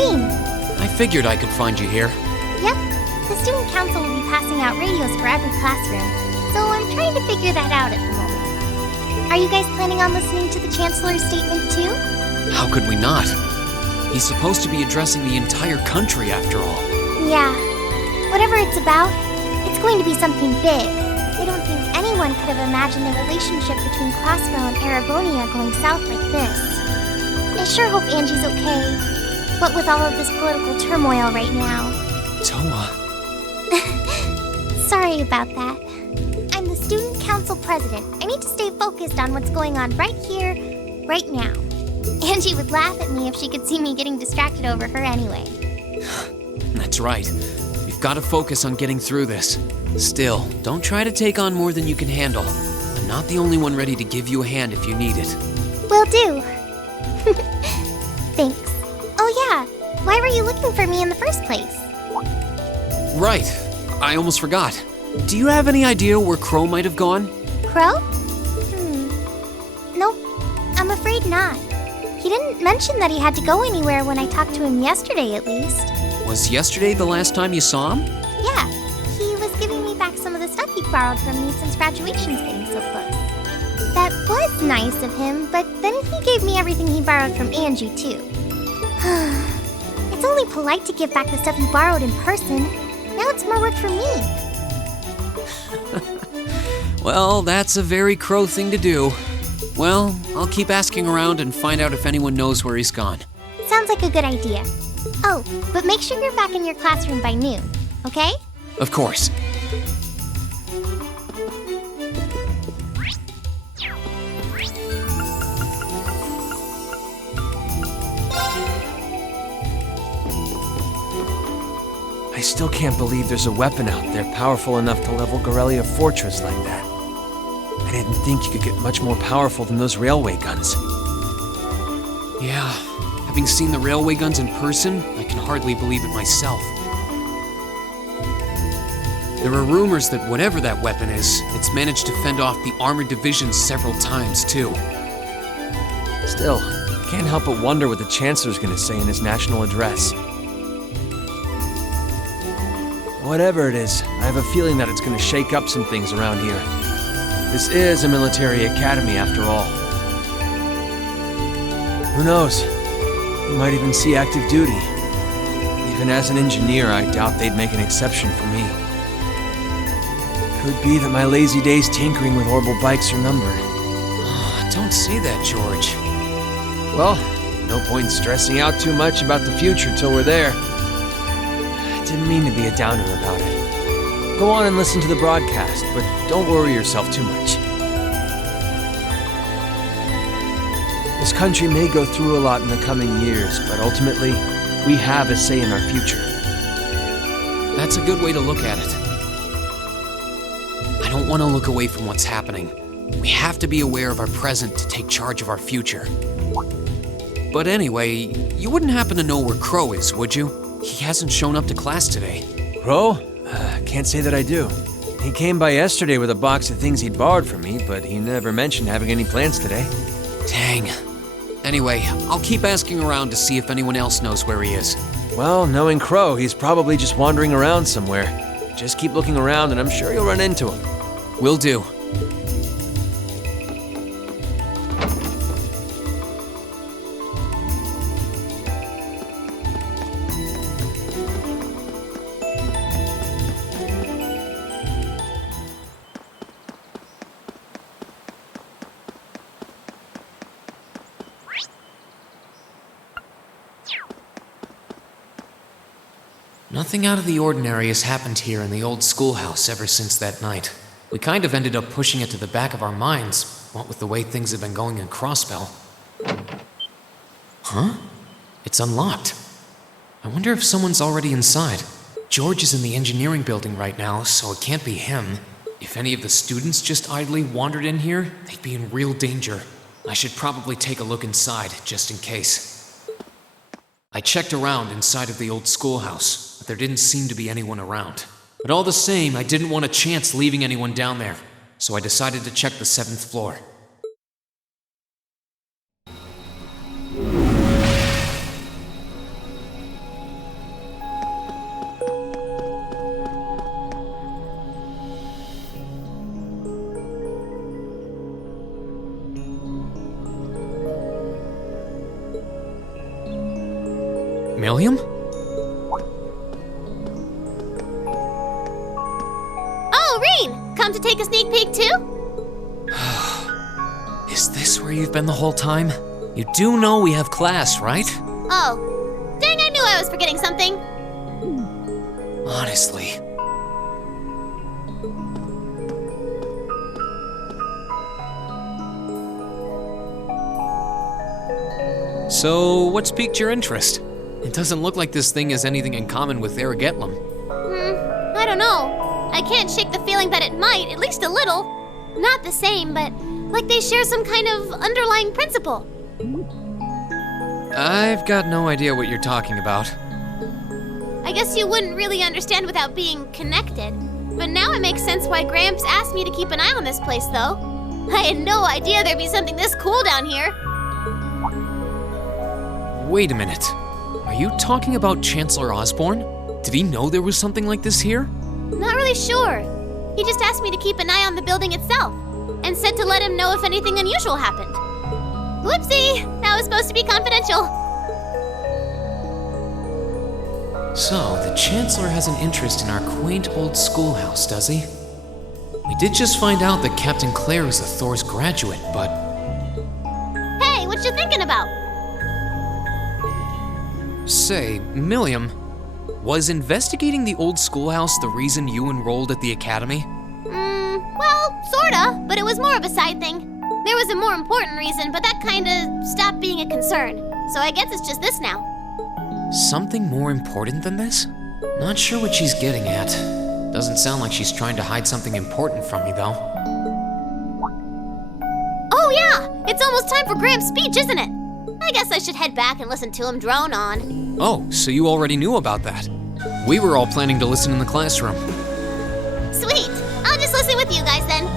green. I figured I could find you here. Yep. The student council will be passing out radios for every classroom, so I'm trying to figure that out at the moment. Are you guys planning on listening to the Chancellor's statement too? How could we not? He's supposed to be addressing the entire country after all. Yeah. Whatever it's about, it's going to be something big. I don't think anyone could have imagined the relationship between Crossbell and Erebonia going south like this. I sure hope Angie's okay. What with all of this political turmoil right now. Toa. Sorry about that. I'm the student council president. I need to stay focused on what's going on right here, right now. Angie would laugh at me if she could see me getting distracted over her anyway. That's right. We've got to focus on getting through this. Still, don't try to take on more than you can handle. I'm not the only one ready to give you a hand if you need it. Will do. Thanks. Oh yeah, why were you looking for me in the first place? Right. I almost forgot. Do you have any idea where Crow might have gone? Crow? Nope, I'm afraid not. He didn't mention that he had to go anywhere when I talked to him yesterday, at least. Was yesterday the last time you saw him? Yeah, he was giving me back some of the stuff he borrowed from me since graduation's getting so close. That was nice of him, but then he gave me everything he borrowed from Angie, too. It's only polite to give back the stuff he borrowed in person. Now it's more work for me. Well, that's a very Crow thing to do. Well, I'll keep asking around and find out if anyone knows where he's gone. Sounds like a good idea. Oh, but make sure you're back in your classroom by noon, okay? Of course. I still can't believe there's a weapon out there powerful enough to level Gorelia Fortress like that. I didn't think you could get much more powerful than those railway guns. Yeah, having seen the railway guns in person, I can hardly believe it myself. There are rumors that whatever that weapon is, it's managed to fend off the armored divisions several times, too. Still, I can't help but wonder what the Chancellor's gonna say in his national address. Whatever it is, I have a feeling that it's gonna shake up some things around here. This is a military academy, after all. Who knows? We might even see active duty. Even as an engineer, I doubt they'd make an exception for me. Could be that my lazy days tinkering with orbital bikes are numbered. Don't say that, George. Well, no point stressing out too much about the future till we're there. I didn't mean to be a downer about it. Go on and listen to the broadcast, but don't worry yourself too much. This country may go through a lot in the coming years, but ultimately, we have a say in our future. That's a good way to look at it. I don't want to look away from what's happening. We have to be aware of our present to take charge of our future. But anyway, you wouldn't happen to know where Crow is, would you? He hasn't shown up to class today. Crow? Can't say that I do. He came by yesterday with a box of things he'd borrowed from me, but he never mentioned having any plans today. Dang. Anyway, I'll keep asking around to see if anyone else knows where he is. Well, knowing Crow, he's probably just wandering around somewhere. Just keep looking around and I'm sure you'll run into him. Will do. Nothing out of the ordinary has happened here in the old schoolhouse ever since that night. We kind of ended up pushing it to the back of our minds, what with the way things have been going in Crossbell. Huh? It's unlocked. I wonder if someone's already inside. George is in the engineering building right now, so it can't be him. If any of the students just idly wandered in here, they'd be in real danger. I should probably take a look inside, just in case. I checked around inside of the old schoolhouse, but there didn't seem to be anyone around. But all the same, I didn't want a chance leaving anyone down there, so I decided to check the 7th floor. Millium? Oh, Rean! Come to take a sneak peek too? Is this where you've been the whole time? You do know we have class, right? Oh, dang, I knew I was forgetting something. Honestly. So, what's piqued your interest? It doesn't look like this thing has anything in common with Aragetlum. I don't know. I can't shake the feeling that it might, at least a little. Not the same, but like they share some kind of underlying principle. I've got no idea what you're talking about. I guess you wouldn't really understand without being connected. But now it makes sense why Gramps asked me to keep an eye on this place, though. I had no idea there'd be something this cool down here. Wait a minute. Are you talking about Chancellor Osborne? Did he know there was something like this here? Not really sure. He just asked me to keep an eye on the building itself, and said to let him know if anything unusual happened. Whoopsie! That was supposed to be confidential. So, the Chancellor has an interest in our quaint old schoolhouse, does he? We did just find out that Captain Claire is a Thor's graduate, but... Hey, what you thinking about? Say, Millium, was investigating the old schoolhouse the reason you enrolled at the academy? Well, sorta, but it was more of a side thing. There was a more important reason, but that kinda stopped being a concern. So I guess it's just this now. Something more important than this? Not sure what she's getting at. Doesn't sound like she's trying to hide something important from me, though. Oh yeah, it's almost time for Gramps' speech, isn't it? I guess I should head back and listen to him drone on. Oh, so you already knew about that. We were all planning to listen in the classroom. Sweet, I'll just listen with you guys then.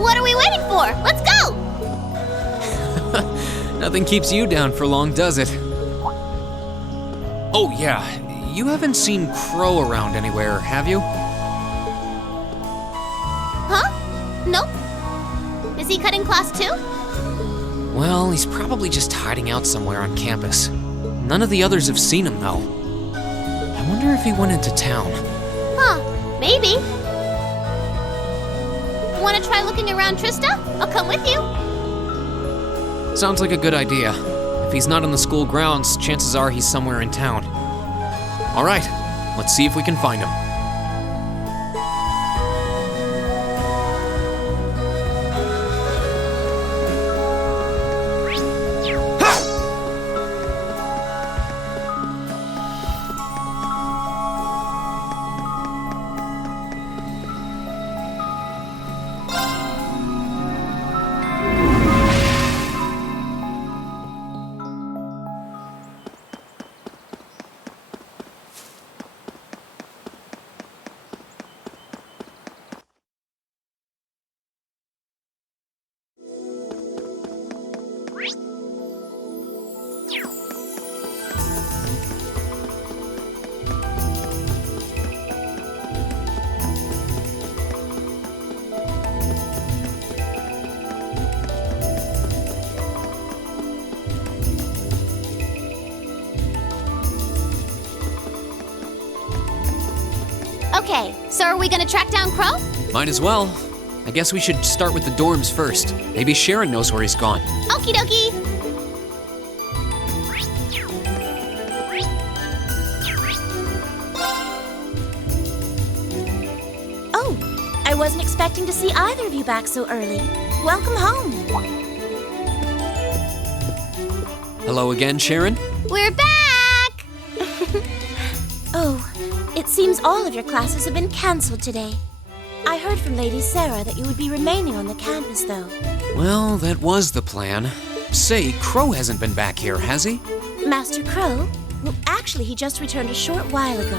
What are we waiting for? Let's go! Nothing keeps you down for long, does it? Oh yeah, you haven't seen Crow around anywhere, have you? Huh? Nope. Is he cutting class too? Well, he's probably just hiding out somewhere on campus. None of the others have seen him, though. I wonder if he went into town. Huh, maybe. Wanna try looking around, Trista? I'll come with you. Sounds like a good idea. If he's not on the school grounds, chances are he's somewhere in town. All right, let's see if we can find him. Okay, so are we gonna track down Crow? Might as well. I guess we should start with the dorms first. Maybe Sharon knows where he's gone. Okie dokie. Oh, I wasn't expecting to see either of you back so early. Welcome home. Hello again, Sharon? We're back! Oh, it seems all of your classes have been canceled today. I heard from Lady Sarah that you would be remaining on the campus, though. Well, that was the plan. Say, Crow hasn't been back here, has he? Master Crow? Well, actually, he just returned a short while ago.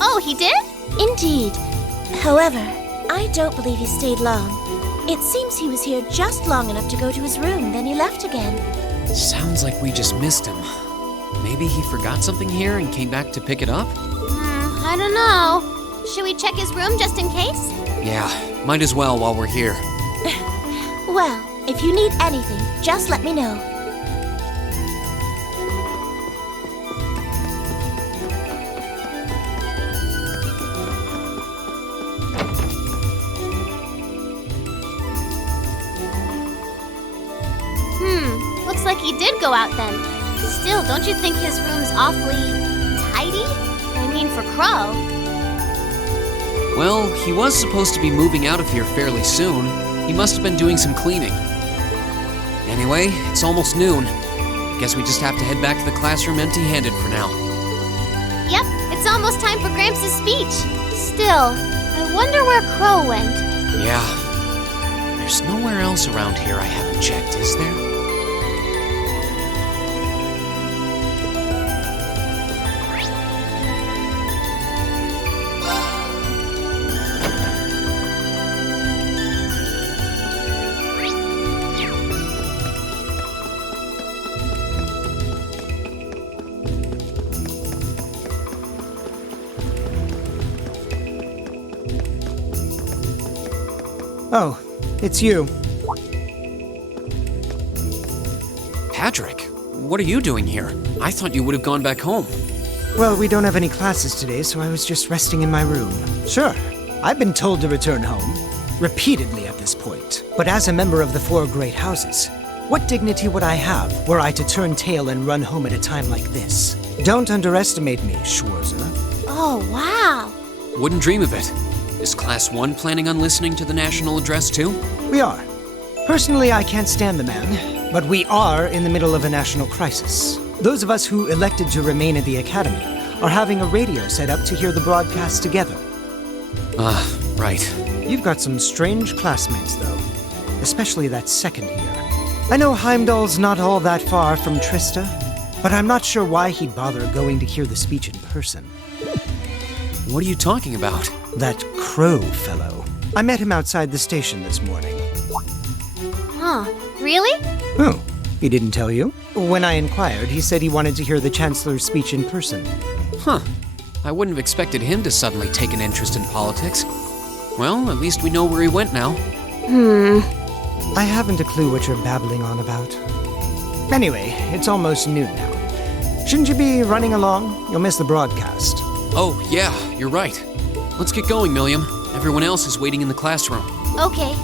Oh, he did? Indeed. However, I don't believe he stayed long. It seems he was here just long enough to go to his room, then he left again. Sounds like we just missed him. Maybe he forgot something here and came back to pick it up? I don't know. Should we check his room just in case? Yeah, might as well while we're here. Well, if you need anything, just let me know. like he did go out then. Still, don't you think his room's awfully tidy? I mean, for Crow. Well, he was supposed to be moving out of here fairly soon. He must have been doing some cleaning. Anyway, it's almost noon. Guess we just have to head back to the classroom empty-handed for now. Yep, it's almost time for Gramps' speech. Still, I wonder where Crow went. Yeah. There's nowhere else around here I haven't checked, is there? Oh, it's you. Patrick, what are you doing here? I thought you would have gone back home. Well, we don't have any classes today, so I was just resting in my room. Sure, I've been told to return home, repeatedly at this point. But as a member of the four great houses, what dignity would I have were I to turn tail and run home at a time like this? Don't underestimate me, Schwarzer. Oh, wow. Wouldn't dream of it. Is Class 1 planning on listening to the national address too? We are. Personally, I can't stand the man, but we are in the middle of a national crisis. Those of us who elected to remain at the Academy are having a radio set up to hear the broadcast together. Right. You've got some strange classmates, though. Especially that second year. I know Heimdall's not all that far from Trista, but I'm not sure why he'd bother going to hear the speech in person. What are you talking about? That Crow fellow. I met him outside the station this morning. Huh, really? Oh, he didn't tell you? When I inquired, he said he wanted to hear the Chancellor's speech in person. Huh. I wouldn't have expected him to suddenly take an interest in politics. Well, at least we know where he went now. I haven't a clue what you're babbling on about. Anyway, it's almost noon now. Shouldn't you be running along? You'll miss the broadcast. Oh, yeah, you're right. Let's get going, Millium. Everyone else is waiting in the classroom. Okay.